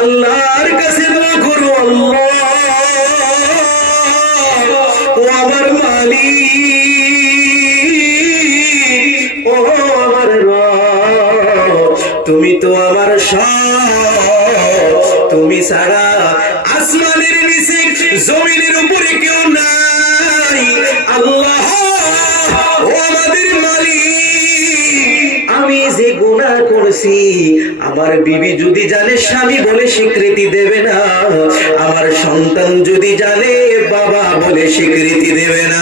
আল্লাহর কাছে দোয়া করো, আল্লাহ ও আমার মালিক, ও আমার রব, তুমি তো আমার সব, তুমি ছাড়া আসমানের নিচে জমিনের উপরে কেউ নাই। আল্লাহ ও আমাদের মালিক, আমি যে গুনাহ করছি আমার বিবি যদি জানে স্বামী বলে স্বীকৃতি দেবে না, আমার সন্তান যদি জানে বাবা বলে স্বীকৃতি দেবে না,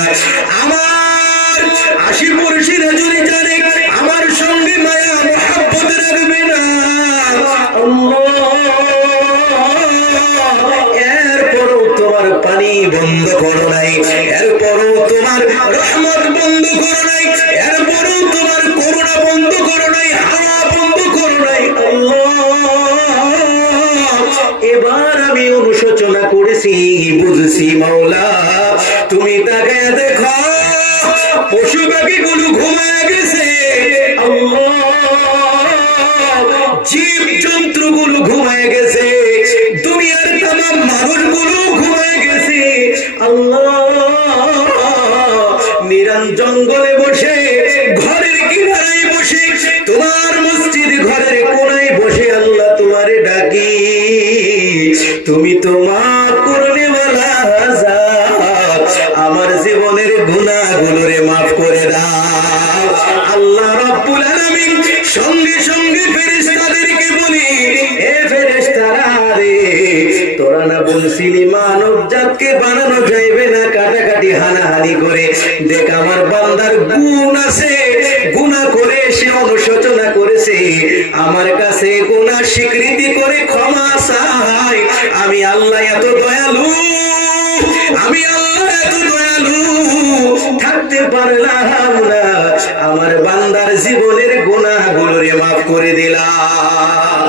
আমার আশি-পড়শিরা যদি জানে আমার সঙ্গে মায়া মহব্বত রাখবে না। এরপরও তোমার পানি বন্ধ করো নাই, এরপরও তোমার রহমত বন্ধ করো নাই, এরপরও তোমার করুণা বন্ধ করো নাই, হাওয়া বন্ধ করো নাই। এবার আমি অনুশোচনা করেছি, বুঝছি মাওলা তুমি তাকায় দেখো পশু পাখি গুলো ঘুমায় গেছে, জীব জন্তু গুলো ঘুমায় গেছে, দুনিয়ার তামাম মানুষ গুলো ঘুমায় গেছে। আল্লাহ নিরান জঙ্গলে বসে, ঘরের কিনারায় বসে, তোমার মসজিদ ঘরের কোনায় বসে আল্লাহ তোমারে ডাকি, তুমি তো মাফ করলে ওয়ালা জাত, আমার জীবনের গুনাহগুলোরে মাফ করে দাও। আল্লাহ রাব্বুল আলামিন সঙ্গে সঙ্গে ফেরেশতাদেরকে বলি, এ ফেরেশতারা রে, তোরা না বলছিলি মানব জাতকে বানানো যাইবে না কাটাকাটি হানাহানি করে, দেখ আমার বান্দার গুণ আছে, গুনাহ করে সে অনুশোচনা করেছে, আমার কাছে গুনাহ স্বীকৃতি করে ক্ষমা চায়। আমি আল্লাহ এত দয়ালু, আমি আল্লাহ এত দয়ালু, থাকতে পারলাম না, আমার বান্দার জীবনের গুনাহগুলোরে মাফ করে দিলাম।